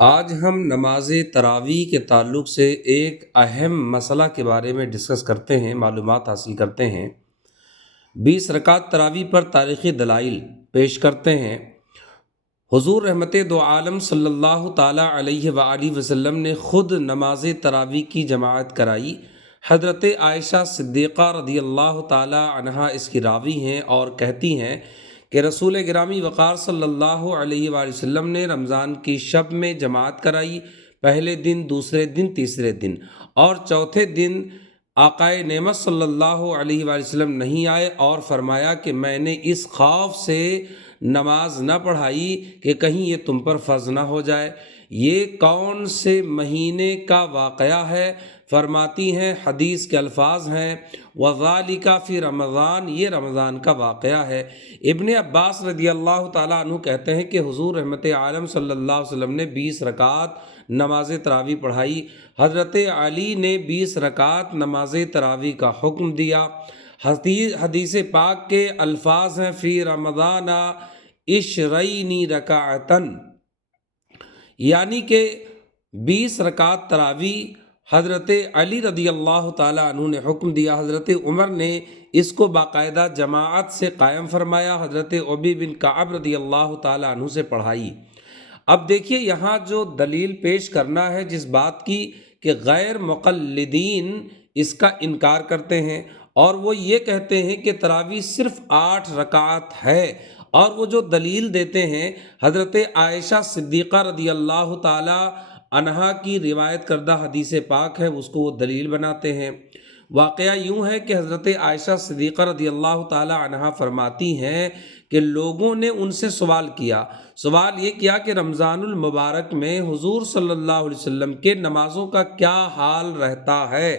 آج ہم نماز تراویح کے تعلق سے ایک اہم مسئلہ کے بارے میں ڈسکس کرتے ہیں، معلومات حاصل کرتے ہیں۔ 20 رکعت تراویح پر تاریخی دلائل پیش کرتے ہیں۔ حضور رحمت دو عالم صلی اللہ تعالیٰ علیہ وآلہ وسلم نے خود نماز تراویح کی جماعت کرائی۔ حضرت عائشہ صدیقہ رضی اللہ تعالیٰ عنہا اس کی راوی ہیں اور کہتی ہیں کہ رسول گرامی وقار صلی اللہ علیہ وآلہ وسلم نے رمضان کی شب میں جماعت کرائی، پہلے دن، دوسرے دن، تیسرے دن، اور چوتھے دن آقائے نعمت صلی اللہ علیہ وآلہ وسلم نہیں آئے اور فرمایا کہ میں نے اس خوف سے نماز نہ پڑھائی کہ کہیں یہ تم پر فرض نہ ہو جائے۔ یہ کون سے مہینے کا واقعہ ہے؟ فرماتی ہیں، حدیث کے الفاظ ہیں وَذَلِكَ فِي رمضان، یہ رمضان کا واقعہ ہے۔ ابن عباس رضی اللہ تعالیٰ عنہ کہتے ہیں کہ حضور رحمت عالم صلی اللہ علیہ وسلم نے 20 رکعت نماز تراویح پڑھائی۔ حضرت علی نے 20 رکعت نماز تراویح کا حکم دیا۔ حدیث پاک کے الفاظ ہیں فی رمضان عشرین رکعتن، یعنی کہ 20 رکعت تراویح حضرت علی رضی اللہ تعالیٰ عنہ نے حکم دیا۔ حضرت عمر نے اس کو باقاعدہ جماعت سے قائم فرمایا، حضرت ابی بن کعب رضی اللہ تعالیٰ عنہ سے پڑھائی۔ اب دیکھیے یہاں جو دلیل پیش کرنا ہے جس بات کی کہ غیر مقلدین اس کا انکار کرتے ہیں اور وہ یہ کہتے ہیں کہ تراویح صرف 8 رکعت ہے، اور وہ جو دلیل دیتے ہیں حضرت عائشہ صدیقہ رضی اللہ تعالی عنہا کی روایت کردہ حدیث پاک ہے، اس کو وہ دلیل بناتے ہیں۔ واقعہ یوں ہے کہ حضرت عائشہ صدیقہ رضی اللہ تعالی عنہا فرماتی ہیں کہ لوگوں نے ان سے سوال یہ کیا کہ رمضان المبارک میں حضور صلی اللہ علیہ وسلم کے نمازوں کا کیا حال رہتا ہے،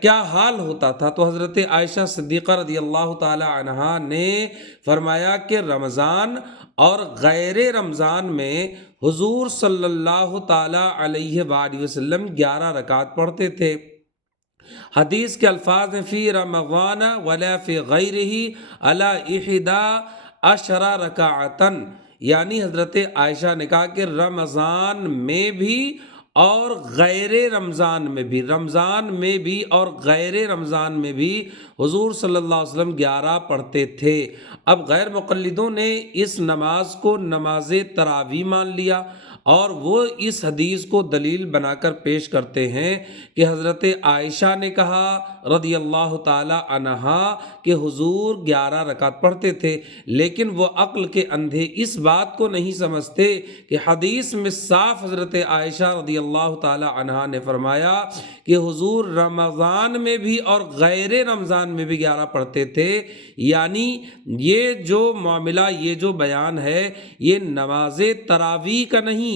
کیا حال ہوتا تھا؟ تو حضرت عائشہ صدیقہ رضی اللہ تعالی عنہا نے فرمایا کہ رمضان اور غیر رمضان میں حضور صلی اللہ تعالی علیہ وآلہ وسلم 11 رکعت پڑھتے تھے۔ حدیث کے الفاظ ہیں فی رمضان ولا فی غیرہ علی 11 رکعتن، یعنی حضرت عائشہ نے کہا کہ رمضان میں بھی اور غیر رمضان میں بھی، رمضان میں بھی اور غیر رمضان میں بھی حضور صلی اللہ علیہ وسلم 11 پڑھتے تھے۔ اب غیر مقلدوں نے اس نماز کو نماز تراویح مان لیا اور وہ اس حدیث کو دلیل بنا کر پیش کرتے ہیں کہ حضرت عائشہ نے کہا رضی اللہ تعالی عنہا کہ حضور 11 رکعت پڑھتے تھے، لیکن وہ عقل کے اندھے اس بات کو نہیں سمجھتے کہ حدیث میں صاف حضرت عائشہ رضی اللہ تعالی عنہا نے فرمایا کہ حضور رمضان میں بھی اور غیر رمضان میں بھی 11 پڑھتے تھے، یعنی یہ جو معاملہ، یہ جو بیان ہے، یہ نماز تراویح کا نہیں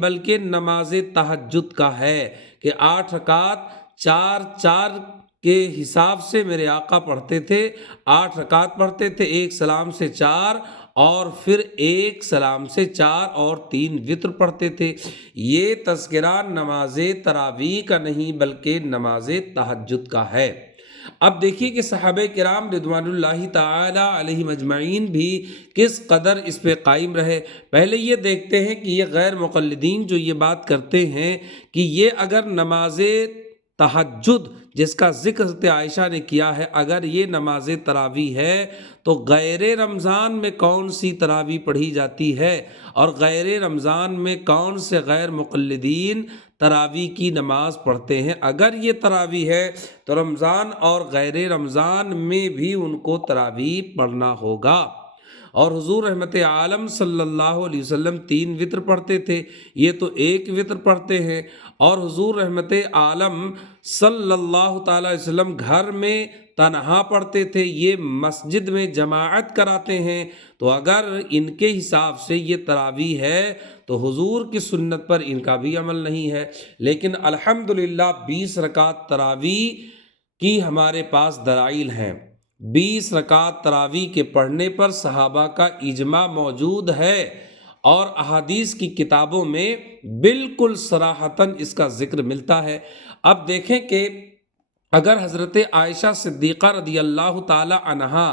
بلکہ نماز تہجد کا ہے کہ 8 رکعت 4 کے حساب سے میرے آقا پڑھتے تھے۔ 8 رکعت پڑھتے تھے، 1 سلام سے 4 اور پھر 1 سلام سے 4 اور 3 وتر پڑھتے تھے۔ یہ تذکرہ نماز تراویح کا نہیں بلکہ نماز تہجد کا ہے۔ اب دیکھیے کہ صحابہ کرام رضوان اللہ تعالی علیہم اجمعین بھی کس قدر اس پہ قائم رہے۔ پہلے یہ دیکھتے ہیں کہ یہ غیر مقلدین جو یہ بات کرتے ہیں کہ یہ اگر نماز تہجد جس کا ذکر حضرت عائشہ نے کیا ہے، اگر یہ نماز تراویح ہے تو غیر رمضان میں کون سی تراویح پڑھی جاتی ہے، اور غیر رمضان میں کون سے غیر مقلدین تراویح کی نماز پڑھتے ہیں؟ اگر یہ تراویح ہے تو رمضان اور غیر رمضان میں بھی ان کو تراویح پڑھنا ہوگا۔ اور حضور رحمت عالم صلی اللہ علیہ وسلم 3 وتر پڑھتے تھے، یہ تو 1 وتر پڑھتے ہیں، اور حضور رحمت عالم صلی اللہ تعالی علیہ وسلم گھر میں تنہا پڑھتے تھے، یہ مسجد میں جماعت کراتے ہیں۔ تو اگر ان کے حساب سے یہ تراویح ہے تو حضور کی سنت پر ان کا بھی عمل نہیں ہے۔ لیکن الحمدللہ 20 رکعت تراویح کی ہمارے پاس دلائل ہیں۔ 20 رکعت تراویح کے پڑھنے پر صحابہ کا اجماع موجود ہے، اور احادیث کی کتابوں میں بالکل صراحتاً اس کا ذکر ملتا ہے۔ اب دیکھیں کہ اگر حضرت عائشہ صدیقہ رضی اللہ تعالی عنہا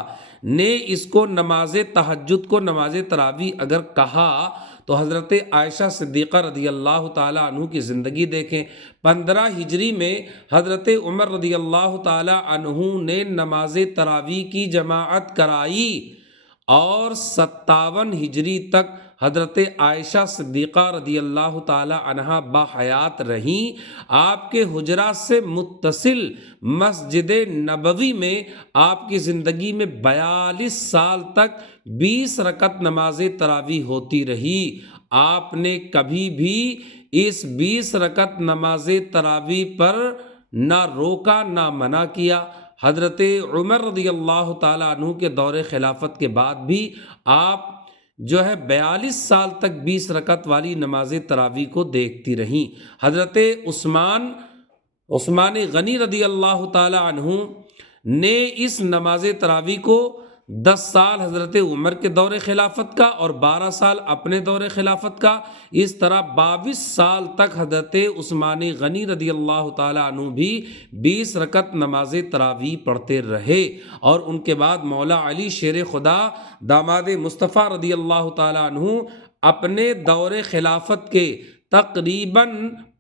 نے اس کو نماز تہجد کو نماز تراویح اگر کہا تو حضرت عائشہ صدیقہ رضی اللہ تعالیٰ عنہ کی زندگی دیکھیں، 15 ہجری میں حضرت عمر رضی اللہ تعالیٰ عنہ نے نماز تراویح کی جماعت کرائی، اور 57 ہجری تک حضرت عائشہ صدیقہ رضی اللہ تعالی عنہا باحیات رہیں۔ آپ کے حجرات سے متصل مسجد نبوی میں آپ کی زندگی میں 42 سال تک 20 رکعت نماز تراویح ہوتی رہی۔ آپ نے کبھی بھی اس 20 رکعت نماز تراویح پر نہ روکا نہ منع کیا۔ حضرت عمر رضی اللہ تعالیٰ عنہ کے دور خلافت کے بعد بھی آپ 42 سال تک 20 رکعت والی نماز تراویح کو دیکھتی رہیں۔ حضرت عثمان غنی رضی اللہ تعالیٰ عنہ نے اس نماز تراویح کو 10 سال حضرت عمر کے دور خلافت کا اور 12 سال اپنے دور خلافت کا، اس طرح 22 سال تک حضرت عثمان غنی رضی اللہ تعالیٰ عنہ بھی 20 رکعت نماز تراویح پڑھتے رہے۔ اور ان کے بعد مولا علی شیر خدا داماد مصطفیٰ رضی اللہ تعالیٰ عنہ اپنے دور خلافت کے تقریباً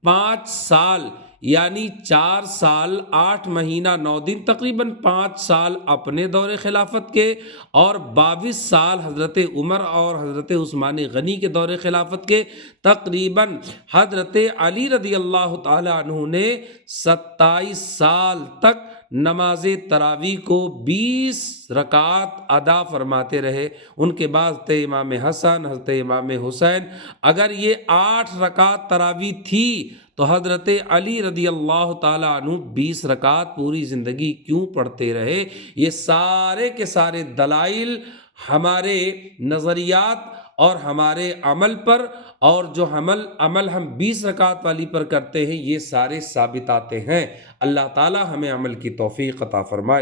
5 سال یعنی 4 سال 8 مہینہ 9 دن، تقریباً 5 سال اپنے دور خلافت کے اور 22 سال حضرت عمر اور حضرت عثمان غنی کے دور خلافت کے، تقریباً حضرت علی رضی اللہ تعالیٰ عنہ نے 27 سال تک نماز تراویح کو 20 رکعات ادا فرماتے رہے۔ ان کے بعد حضرت امام حسن، حضرت امام حسین، اگر یہ 8 رکعات تراویح تھی تو حضرت علی رضی اللہ تعالیٰ عنہ 20 رکعات پوری زندگی کیوں پڑھتے رہے؟ یہ سارے کے سارے دلائل ہمارے نظریات اور ہمارے عمل پر، اور جو عمل ہم 20 رکعات والی پر کرتے ہیں، یہ سارے ثابتاتے ہیں۔ اللہ تعالیٰ ہمیں عمل کی توفیق عطا فرمائے۔